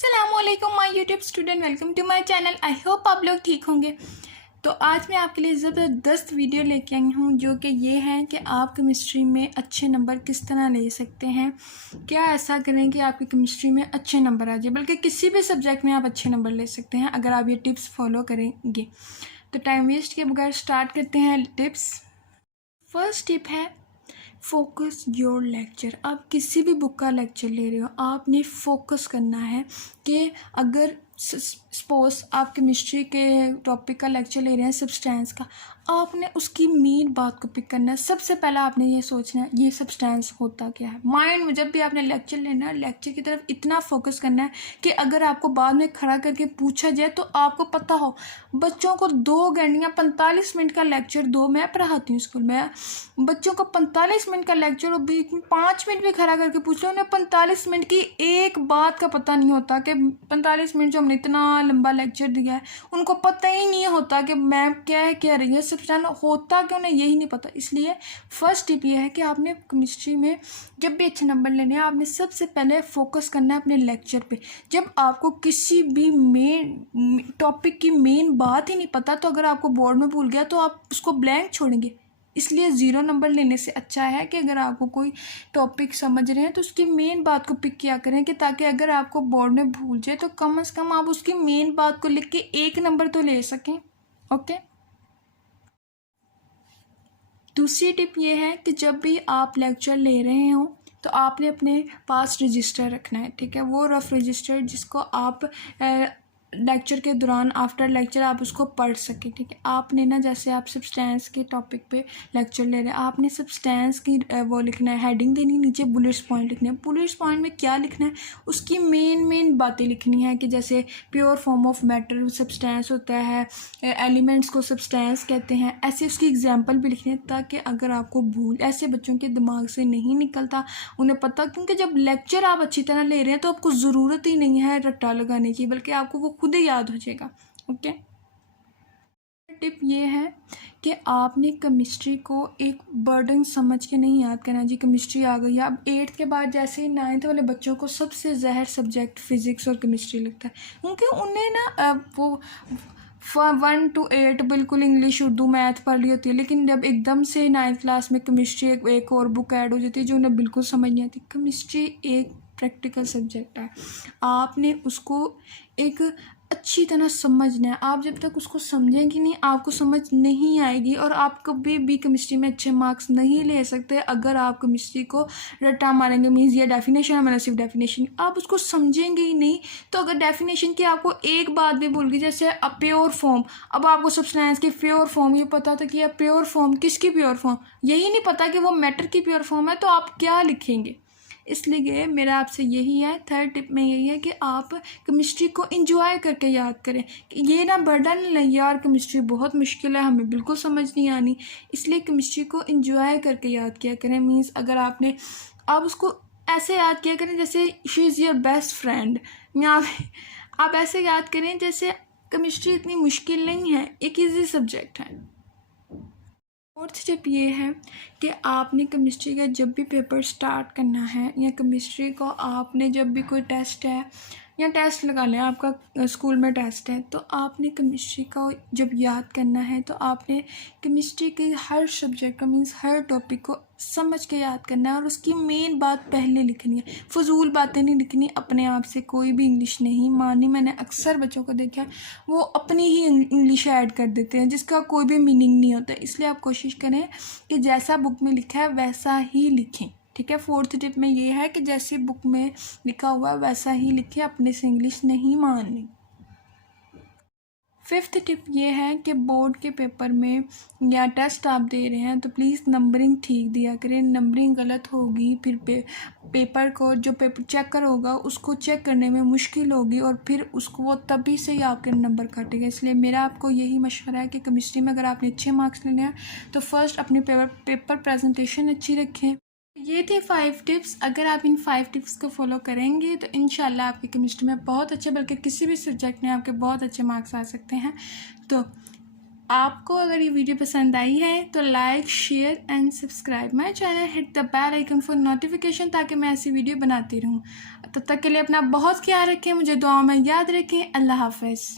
अस्सलामुअलैकुम my YouTube student, welcome to my channel. I hope आप लोग ठीक होंगे। तो आज मैं आपके लिए ज़बरदस्त वीडियो लेके आई हूँ, जो कि ये है कि आप केमिस्ट्री में अच्छे नंबर किस तरह ले सकते हैं। क्या ऐसा करें कि आपकी केमिस्ट्री में अच्छे नंबर आ जाए, बल्कि किसी भी सब्जेक्ट में आप अच्छे नंबर ले सकते हैं अगर आप ये टिप्स फॉलो करेंगे। तो टाइम वेस्ट किए बगैर स्टार्ट करते हैं टिप्स। फर्स्ट टिप है फोकस योर लेक्चर। आप किसी भी बुक का लेक्चर ले रहे हो, आपने फोकस करना है कि अगर सपोज आप केमिस्ट्री के टॉपिक का लेक्चर ले रहे हैं, सब्सटेंस का, आपने उसकी मेन बात को पिक करना है। सबसे पहले आपने ये सोचना है ये सब्सटेंस होता क्या है। माइंड में जब भी आपने लेक्चर लेना है, लेक्चर की तरफ इतना फोकस करना है कि अगर आपको बाद में खड़ा करके पूछा जाए तो आपको पता हो। बच्चों को 2 घंटे 45 मिनट का लेक्चर दो, मैं पढ़ाती हूँ स्कूल में, बच्चों को 45 मिनट का लेक्चर और बीच में 5 मिनट भी खड़ा करके पूछ लो, उन्हें 45 मिनट की एक बात का पता नहीं होता कि 45 मिनट जो हमने इतना लंबा लेक्चर दिया है, उनको पता ही नहीं होता कि मैम क्या कह रही है, सब्सटेंस होता कि उन्हें यही नहीं पता। इसलिए फर्स्ट टिप ये है कि आपने केमिस्ट्री में जब भी अच्छे नंबर लेने हैं, आपने सबसे पहले फोकस करना है अपने लेक्चर पे। जब आपको किसी भी मेन टॉपिक की मेन बात ही नहीं पता, तो अगर आपको बोर्ड में भूल गया तो आप उसको ब्लैंक छोड़ेंगे। इसलिए 0 नंबर लेने से अच्छा है कि अगर आपको कोई टॉपिक समझ रहे हैं तो उसकी मेन बात को पिक किया करें, कि ताकि अगर आपको बोर्ड में भूल जाए तो कम से कम आप उसकी मेन बात को लिख के 1 नंबर तो ले सकें। ओके। दूसरी टिप ये है कि जब भी आप लेक्चर ले रहे हो तो आपने अपने पास रजिस्टर रखना है, ठीक है। वो रफ रजिस्टर जिसको आप लेक्चर के दौरान आफ्टर लेक्चर आप उसको पढ़ सकें, ठीक है। आपने ना, जैसे आप सब्सटेंस के टॉपिक पे लेक्चर ले रहे हैं, आपने सब्सटेंस की वो लिखना है, हेडिंग देनी, नीचे बुलेट्स पॉइंट लिखने हैं। बुलेट्स पॉइंट में क्या लिखना है, उसकी मेन बातें लिखनी है, कि जैसे pure form of matter substance होता है, एलिमेंट्स को सब्सटेंस कहते हैं, ऐसे उसकी एग्जाम्पल भी लिखने हैं, ताकि अगर आपको भूल, ऐसे बच्चों के दिमाग से नहीं निकलता, उन्हें पता, क्योंकि जब लेक्चर आप अच्छी तरह ले रहे हैं तो आपको ज़रूरत ही नहीं है रट्टा लगाने की, बल्कि आपको वो खुद ही याद हो जाएगा। ओके। टिप ये है कि आपने केमिस्ट्री को एक बर्डन समझ के नहीं याद करना। जी केमिस्ट्री आ गई है, अब 8th के बाद जैसे ही 9th वाले बच्चों को सबसे जहर सब्जेक्ट फिज़िक्स और केमिस्ट्री लगता है, क्योंकि उन्हें ना वो 1 to 8 बिल्कुल इंग्लिश उर्दू मैथ पढ़ ली होती है, लेकिन जब एकदम से 9th क्लास में केमिस्ट्री एक और बुक ऐड हो जाती है जो उन्हें बिल्कुल समझ नहीं आती। केमिस्ट्री एक प्रैक्टिकल सब्जेक्ट है, आपने उसको एक अच्छी तरह समझना है। आप जब तक उसको समझेंगे नहीं, आपको समझ नहीं आएगी, और आप कभी भी केमिस्ट्री में अच्छे मार्क्स नहीं ले सकते अगर आप केमिस्ट्री को रट्टा मारेंगे। मीन्स ये डेफिनेशन है, मैंने सिर्फ डेफिनेशन, आप उसको समझेंगे ही नहीं। तो अगर डेफिनेशन की आपको एक बात भी भूल गई, जैसे अ प्योर फॉर्म, अब आपको सब्सटेंस की प्योर फॉर्म ये पता था कि यह प्योर फॉर्म किसकी प्योर फॉर्म, यही नहीं पता कि वो मैटर की प्योर फॉर्म है, तो आप क्या लिखेंगे। इसलिए मेरा आपसे यही है, थर्ड टिप में यही है कि आप केमिस्ट्री को एंजॉय करके याद करें। ये ना बर्डन नहीं, यार केमिस्ट्री बहुत मुश्किल है, हमें बिल्कुल समझ नहीं आनी। इसलिए केमिस्ट्री को एंजॉय करके याद किया करें। मीन्स अगर आप उसको ऐसे याद किया करें जैसे she is your best friend, या आप ऐसे याद करें जैसे केमिस्ट्री इतनी मुश्किल नहीं है, एक ईजी सब्जेक्ट है। फोर्थ टिप ये है कि आपने केमिस्ट्री का जब भी पेपर स्टार्ट करना है, या केमिस्ट्री को आपने जब भी कोई टेस्ट है या टेस्ट लगा लें, आपका स्कूल में टेस्ट है, तो आपने केमिस्ट्री का जब याद करना है तो आपने केमिस्ट्री के हर सब्जेक्ट का, मीन्स हर टॉपिक को समझ के याद करना है, और उसकी मेन बात पहले लिखनी है। फजूल बातें नहीं लिखनी, अपने आप से कोई भी इंग्लिश नहीं मारनी। मैंने अक्सर बच्चों को देखा है वो अपनी ही इंग्लिश ऐड कर देते हैं जिसका कोई भी मीनिंग नहीं होता। इसलिए आप कोशिश करें कि जैसा बुक में लिखा है वैसा ही लिखें, ठीक है। फोर्थ टिप में ये है कि जैसे बुक में लिखा हुआ है वैसा ही लिखें, अपने से इंग्लिश नहीं मारनी। फिफ्थ टिप ये है कि बोर्ड के पेपर में या टेस्ट आप दे रहे हैं तो प्लीज़ नंबरिंग ठीक दिया करें। नंबरिंग गलत होगी, फिर पेपर को जो पेपर चेकर होगा उसको चेक करने में मुश्किल होगी, और फिर उसको वो तभी से ही आपके नंबर काटेगा। इसलिए मेरा आपको यही मशवरा है कि केमिस्ट्री में अगर आपने अच्छे मार्क्स लेने हैं तो फर्स्ट अपनी पेपर प्रेजेंटेशन अच्छी रखें। ये थे 5 टिप्स। अगर आप इन 5 टिप्स को फॉलो करेंगे तो इंशाल्लाह आपकी केमिस्ट्री में बहुत अच्छे, बल्कि किसी भी सब्जेक्ट में आपके बहुत अच्छे मार्क्स आ सकते हैं। तो आपको अगर ये वीडियो पसंद आई है तो like, share and subscribe my channel, hit the bell icon for notification, ताकि मैं ऐसी वीडियो बनाती रहूँ। तब तक के लिए अपना बहुत ख्याल रखें, मुझे दुआओं में याद रखें। अल्लाह हाफ़िज़।